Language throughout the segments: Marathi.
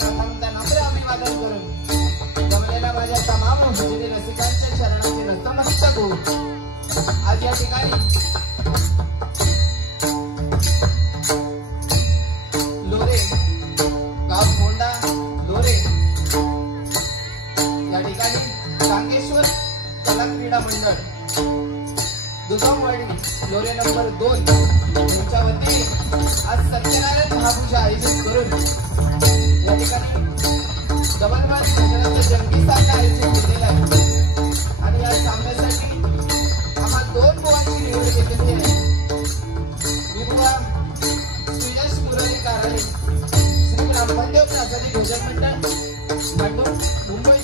प्रथमतः नम्र अभिवादन करून जमलेल्या माझ्या तमाम भजनी रसिकांच्या चरणाचे नतमस्तक होऊन आज या ठिकाणी लोरे गाव मोंडा लोरे या ठिकाणी सांगेश्वर कला क्रीडा मंडळ दुधामवाडी लोरे नंबर 2 यांच्या वतीने आज सत्यनारायण महापूजा आयोजित करून या ठिकाणी डबलबारी भजनाचं जंगी सामना आयोजित केलेला आहे आणि या सामन्यासाठी आम्हाला 2 बुवांची निवड केलेली आहे. विभुवा सुयश मुरली काराळे श्री ब्राह्मणदेव प्रासादी भजन मंडळ मंडळ मुंबई.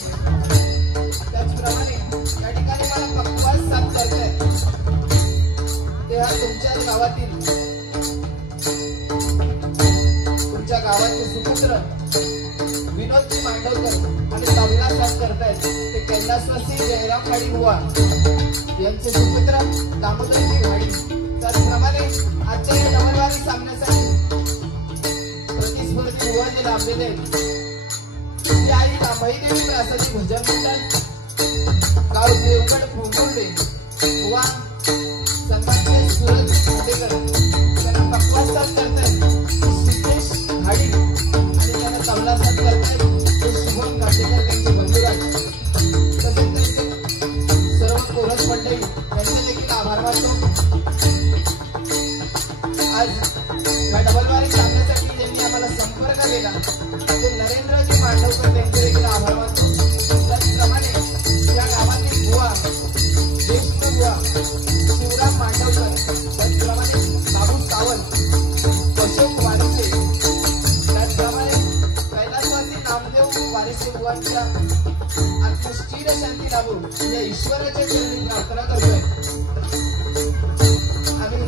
त्याचप्रमाणे या ठिकाणी मला पक्वास साथ करताय ते हा तुमच्या गावाचे सुपुत्र विनोदजी मांडवकर आणि तबला साथ करतायत ते कैलासवासी जयराम खाडी बुवा यांचे सुपुत्र दामोदरजी घाडी. त्याचप्रमाणे आजच्या या डबलबारी सामन्यासाठी प्रतिस्पर्धी बुवा जे लाभलेले ते आई रामाईदेवी प्रासादी भजन मंडळ गाव देवगड फुंकुर्डे बुवा सन्माननीय सूरज खांडेकर त्यांना पक्वास साथ करतायत सिद्धेश घाडी आणि त्यांना तबला साथ करतायत ते शुभम खांडेकर त्यांचे बंधुराज तसेच त्यांचे सर्व कोरस मंडळी त्यांचे देखील आभार मानतो. आज या डबलबारी सामन्यासाठी ज्यांनी आम्हाला संपर्क केला ते नरेंद्रजी मांडवकर त्यांचे देखील आभार मानतो. त्याचप्रमाणे या गावातील बुवा देशमुख बुवा शिवराम मांडवकर त्याचप्रमाणे बाबू सावंत अशोक वारिसे त्याचप्रमाणे कैलासवासी नामदेव वारिसे बुवांच्या आत्मस्थिर शांती लाभो या ईश्वराच्या चरणी प्रार्थना करतोय. आम्ही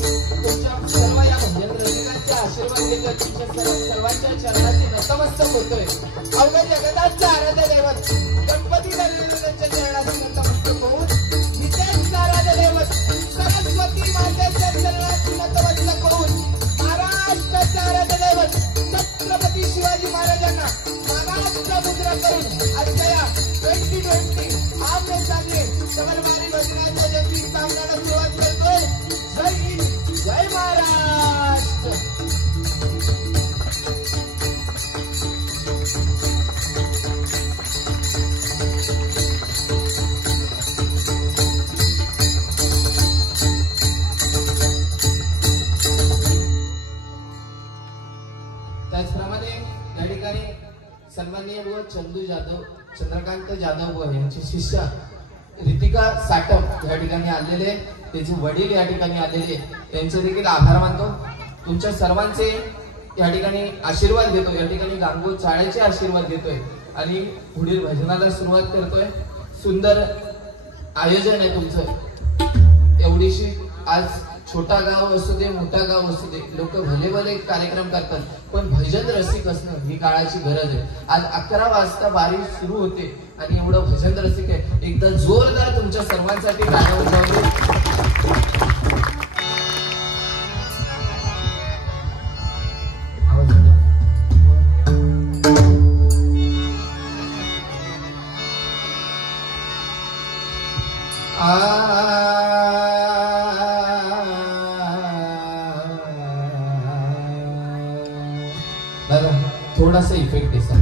तुमच्या सर्व या भजन रसिकांचे आशीर्वाद घेतोय. तुमच्या सर्वांच्या चरणाचे नतमस्तक होतोय. अवघ्या जगताचे आराध्य दैवत गणपती त्यांच्या चरणाचे नतमस्तक होऊन नित्याचे आराध्य दैवत सरस्वती मातेच्या चरणाचे नतमस्तक होऊन महाराष्ट्राचे आराध्य दैवत छत्रपती शिवाजी महाराजांना महाराष्ट्र मुद्रा करून आजच्या या 2020 आमने सामने डबलबारी भजनाच्या जंगी सामन्याला सुरुवात करतोय. जय हिंद जय महाराष्ट्र. त्याचप्रमाणे या ठिकाणी सन्माननीय बुवा चंदू जाधव चंद्रकांत जाधव बुवा यांचे शिष्य रितिका साटप या ठिकाणी आलेले त्याचे वडील या ठिकाणी आलेले त्यांचे देखील आभार मानतो. तुमच्या सर्वांचे या ठिकाणी आशीर्वाद देतो. या ठिकाणी गांगो चाळ्याचे आशीर्वाद देतोय आणि पुढील भजनाला सुरुवात करतोय. सुंदर आयोजन आहे तुमचं. एवढीशी आज छोटा गाव असू दे मोठा गाव असू दे लोक भले भले कार्यक्रम करतात पण भजन रसिक असणं ही काळाची गरज आहे. आज 11 वाजता बारी सुरू होते आणि एवढं भजन रसिक आहे. एकदा जोरदार तुमच्या सर्वांसाठी गाणं उजवले. थोड़ा सा इफेक्ट ऐसा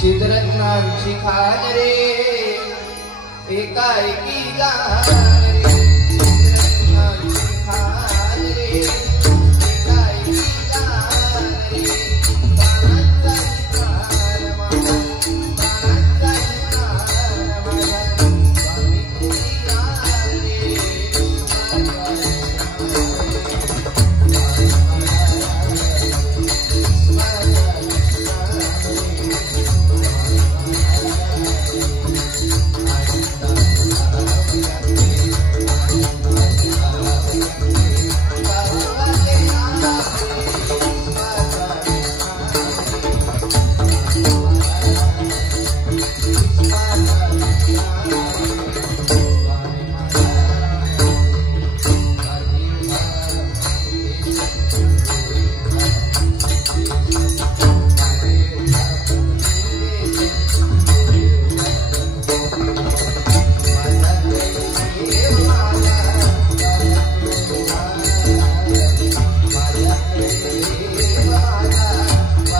चित्ररत्नांची खान रे एकाएकी गान रे चित्ररत्नांची खान रे एकाएकी गान रे बाणांचा निखार माझा बाणांचा निखार माझा स्वामी तुझी गान रे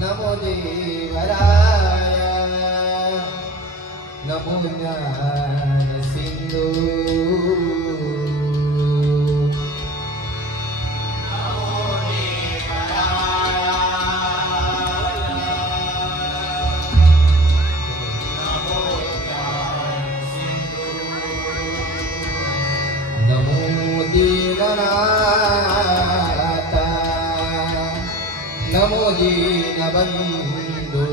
नमो देवराय नमो ज्ञान सिंधु नमो दीननाथ नमो दीनबन्धु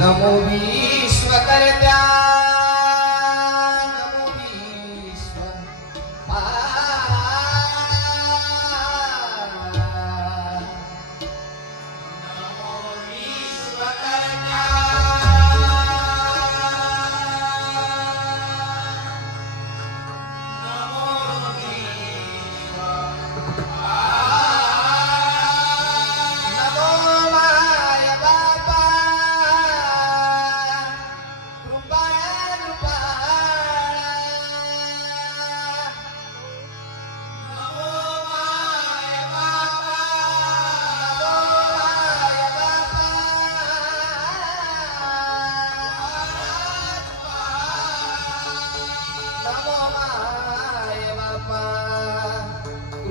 नमो विश्वकर्त्या नमो विश्व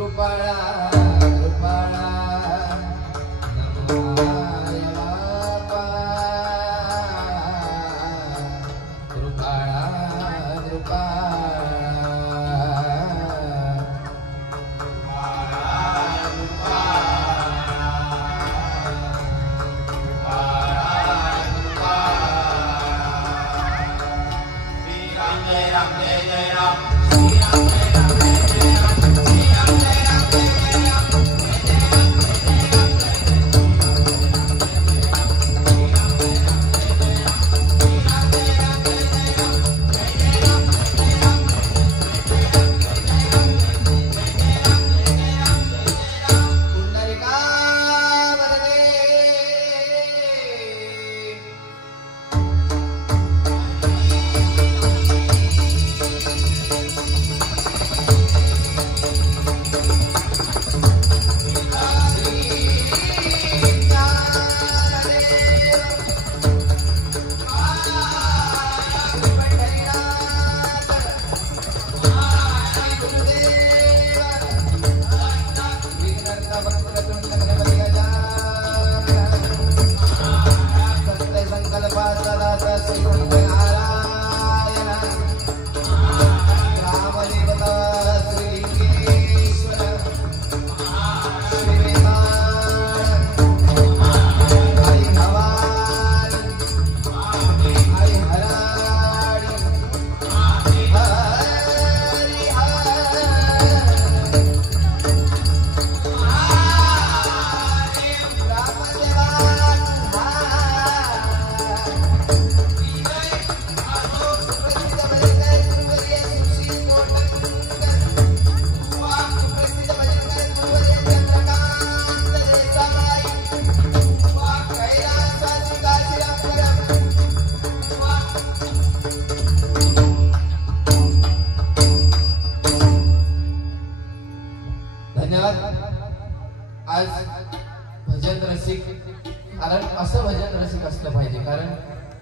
कृपया कृपया नमोय बापा कृपया कृपया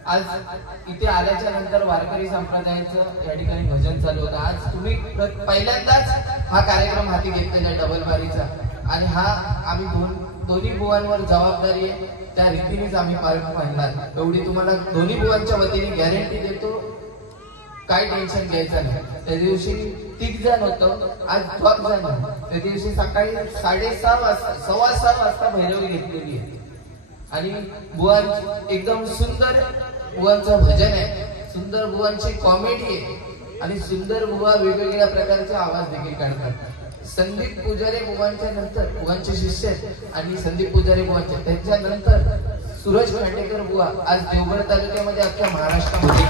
आज इथे आल्याच्या नंतर वारकरी संप्रदायाचं या ठिकाणी भजन चालू होतं. आज तुम्ही पहिल्यांदाच हा कार्यक्रम हाती घेतलेला आहे डबल बारीचा, आणि हा आम्ही दोन्ही बुवांवर जबाबदारी आहे, त्या रीतीनेच आम्ही पार पाडणार. एवढी तुम्हाला दोन्ही बुवांच्या वतीने गॅरंटी देतो, काय टेन्शन घ्यायचं नाही. त्या दिवशी 3 जण होतं, आज 2 जण. त्या दिवशी सकाळी 6:30 वाजता 6:15 वाजता भैरवी घेतलेली आहे, आणि बुवा एकदम सुंदर बुवांचं भजन आहे, सुंदर बुवांची कॉमेडी आहे, आणि सुंदर बुवा वेगवेगळ्या प्रकारचे आवाज देखील काढतात. संदीप पुजारी बुवांच्या नंतर बुवांचे शिष्य आणि संदीप पुजारी बुवांच्या त्याच्यानंतर सूरज खांडेकर बुवा आज देवगड तालुक्यामध्ये अख्ख्या महाराष्ट्रामध्ये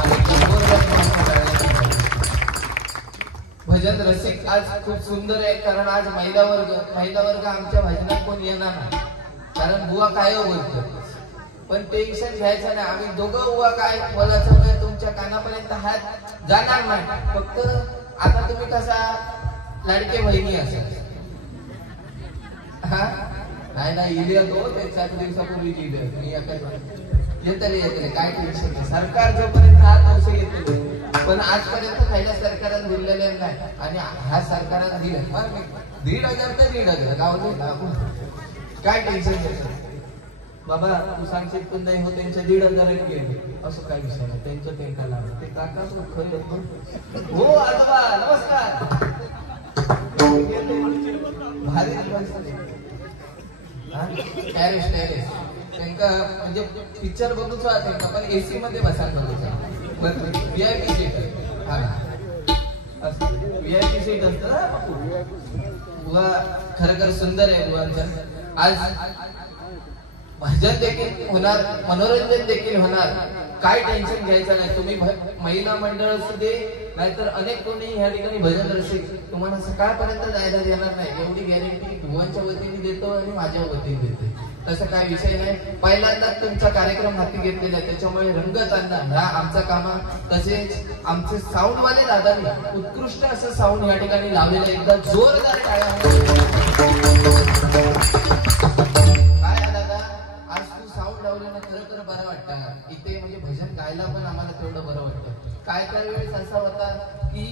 भजन रसिक आज खूप सुंदर आहे. कारण आज महिला वर्ग आमच्या भजनात कोण येणार नाही, कारण बुवा काय बोलतो. पण टेन्शन घ्यायचं नाही, आम्ही दोघं बुवा काय बोलायचं काय तुमच्या कानापर्यंत हात जाणार नाही. फक्त आता तुम्ही कसा लाडके बहिणी असेल, हा नाही इले तो ते 4 दिवसापूर्वी लिहिलं मी येतले काय टेन्शन नाही. सरकार जोपर्यंत हा दिवस येते, पण आजपर्यंत पहिल्या सरकारने दिलेले नाही, आणि ह्या सरकारने दिलं 1,500 ते 1,500 गाव काय टेन्शन घ्यायचं बाबा. तू सांगशील पण नाही हो त्यांच्या 1,500 गेले असं काय विषय नाही, त्यांचं टेंका लागलं ते काका खरं हो आजोबा नमस्कार भारी टॅरेस त्यांका म्हणजे पिक्चर बघूच त्यांना, पण एसी मध्ये बसायला बघूचा VIP सीट. हा VIP सीट असतं ना बुवा. खरं सुंदर आहे बुवांचं. आज भजन देखील होणार, मनोरंजन देखील होणार, काय टेन्शन घ्यायचं नाही. तुम्ही महिला मंडळ असू दे नाहीतर अनेक कोणी या ठिकाणी भजन रसिक तुम्हाला सकाळपर्यंत जायला देणार नाही, एवढी गॅरंटी भुवनच्या वतीने देतो आणि माझ्या वतीने देतो. तसं काय विषय नाही. पहिल्यांदाच तुमचा कार्यक्रम हाती घेतलेला आहे, त्याच्यामुळे रंगत आणणार हा आमचा काम. तसेच आमचे साऊंडवाले दादांनी उत्कृष्ट असं साऊंड या ठिकाणी लावलेलं, एकदा जोरदार टाळ्या. काय दादा आज तू साऊंड लावलेलं खरं बरं वाटतं इथे, म्हणजे भजन गायला पण आम्हाला तेवढं बरं वाटतं. काय वेळेस असा होता की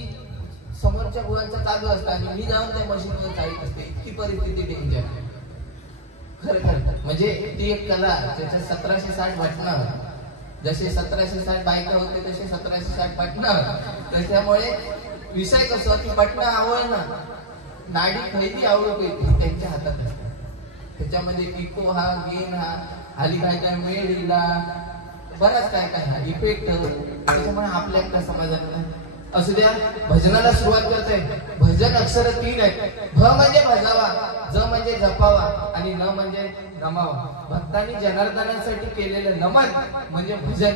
समोरच्या बुवांचा चालू असतं आणि मी जाऊन त्या मशीनवर चालत असते, इतकी परिस्थिती डेंजर. खरं म्हणजे ती एक कला, त्याच्या 1760 बटणं, जसे 1760 बायका होते तसे 1760 बटणं. त्याच्यामुळे विषय कसा की बटणं आवडणं नाडी खैदी आवडत होती त्यांच्या हातात असतात. त्याच्यामध्ये पिको हा गेन हा हाली काय मेळीला बराच काय हा इफेक्ट. त्याच्यामुळे आपल्या एकटा समाजात नाही. असू द्या, भजनाला सुरुवात करते. भजन अक्षर 3 आहेत. भ म्हणजे भजावा, ज म्हणजे जपावा, आणि न म्हणजे नमावा. भक्तांनी जनार्दनासाठी केलेलं नमन म्हणजे भजन.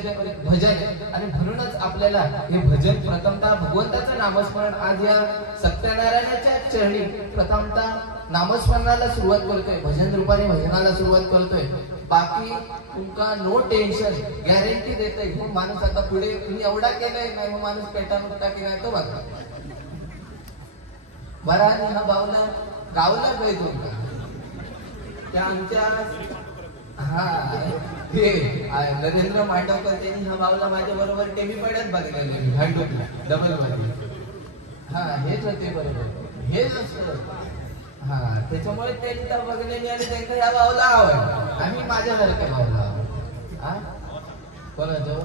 आणि म्हणूनच आपल्याला हे भजन प्रथमतः भगवंताचं नामस्मरण आज या सत्यनारायणाच्या चरणी प्रथमतः नामस्मरणाला सुरुवात करतोय, भजन रूपाने भजनाला सुरुवात करतोय. बाकी तुमका नो टेन्शन गॅरंटी देते. मग माणूस आता पुढे तुम्ही एवढा केलाय नाही, मग माणूस पेटा नुकता केलाय तो बघा बरा. हा बावला गावला पाहिजे तुमका त्या आमच्या हा हे नरेंद्र मांडवकर त्यांनी हा बावला माझ्या बरोबर टेमी पडत बघलेले भांडूपला डबल मध्ये. हा हेच होते बरोबर, हेच असतं. हा त्याच्यामुळे त्यांनी त्या बघलेली आणि त्यांचा या भावला आवड. आम्ही माझ्यासारख्या भावला हा कोणाचो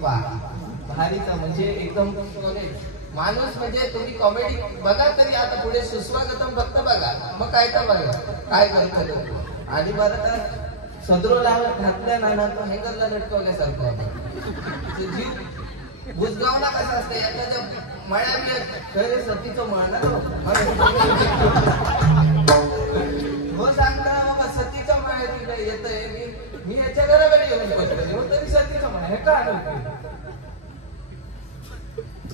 वा भारीचा म्हणजे एकदम माणूस. म्हणजे तुम्ही कॉमेडी बघा तरी आता पुढे सुस्वागतम फक्त बघा, मग काय तर बघा काय करतो. आणि बरं तर सदरो लावत घातल्या ना तो हँगरला लटकवल्यासारखं जीव बुजगावला कसा असतं. एखाद्या मळ्या बी सतीचं मळा हो सांगता बाबा सतीचं मळ्या येतंय. मी याच्या घराकडे येऊन बसलो तरी सतीचं मळा हे का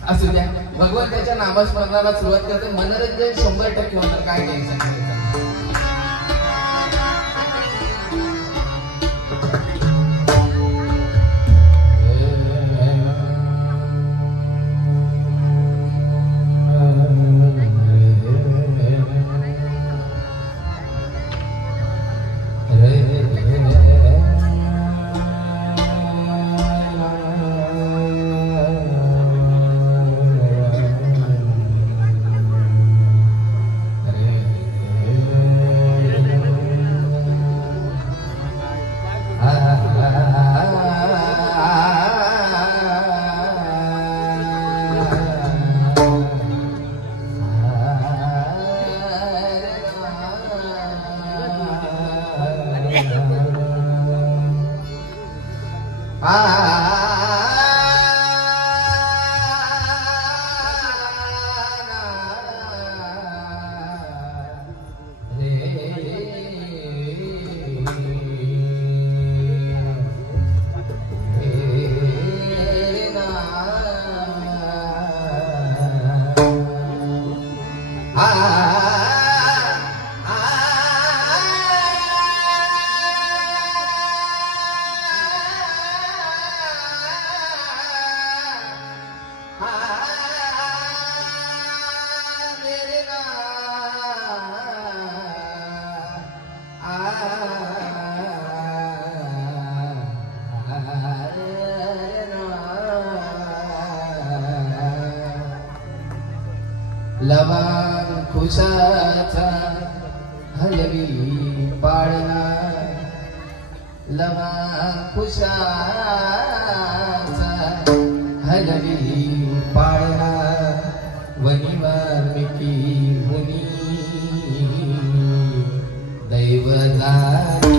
असू द्या. भगवंताच्या नामस्मरणाला सुरुवात करते. मनोरंजन 100% होणार, काय टेन्शन. लवान खुशाचा हलवी पाळणा लवान खुशाचा हलवी पाळणा वनिवाल्मिकी मुनी दैवदानी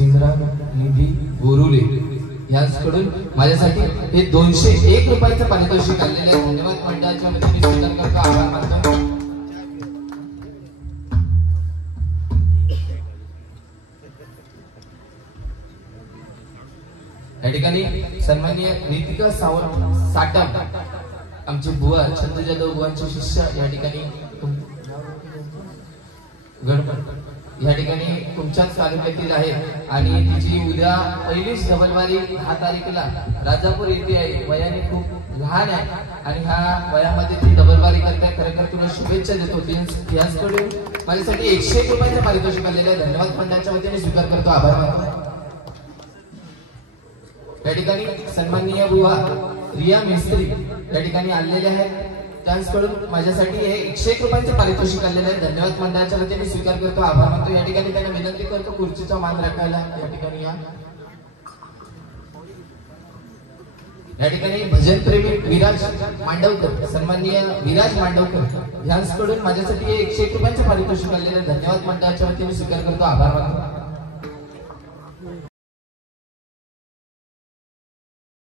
सिमरन निधी बोरुले यांच्याकडून माझ्यासाठी हे 201 रुपयाचं पारितोषिक आलेले आहे. धन्यवाद मंडळाच्या वतीने स्वीकार करतो, आभार मानतो. या ठिकाणी सन्माननीय रितिका सावंत साटम आमचे बुवा चंदू जाधव बुवांचे शिष्य या ठिकाणी या ठिकाणी तुमच्याच तालुक्यातील आहे आणि तिची उद्या पहिलीच डबलवारी 10 तारखेला राजापूर येथे आहे. वयाने खूप लहान आहे आणि ह्या वयामध्ये ती डबलवारी करताय. खरोखर तुला शुभेच्छा देतो. याचकडून माझ्यासाठी 101 रुपयाचं पारितोषिक आलेलं आहे. धन्यवाद मंडळाच्या वतीने स्वीकार करतो, आभार मानतो. या ठिकाणी सन्माननीय बुवा रिया मिस्त्री या ठिकाणी आलेले आहेत. त्यांच्याकडून माझ्यासाठी हे 101 रुपयाचं पारितोषिक आलेलं आहे. धन्यवाद मंडळाच्या वतीने स्वीकार करतो, आभार मानतो. या ठिकाणी त्यांना विनंती करतो खुर्चीचा मान राखायला या ठिकाणी या ठिकाणी भजनप्रेमी विराज मांडवकर सन्माननीय विराज मांडवकर यांच्याकडून माझ्यासाठी हे 101 रुपयाचं पारितोषिक आलेलं आहे. धन्यवाद मंडळाच्या वतीने स्वीकार करतो, आभार मानतो.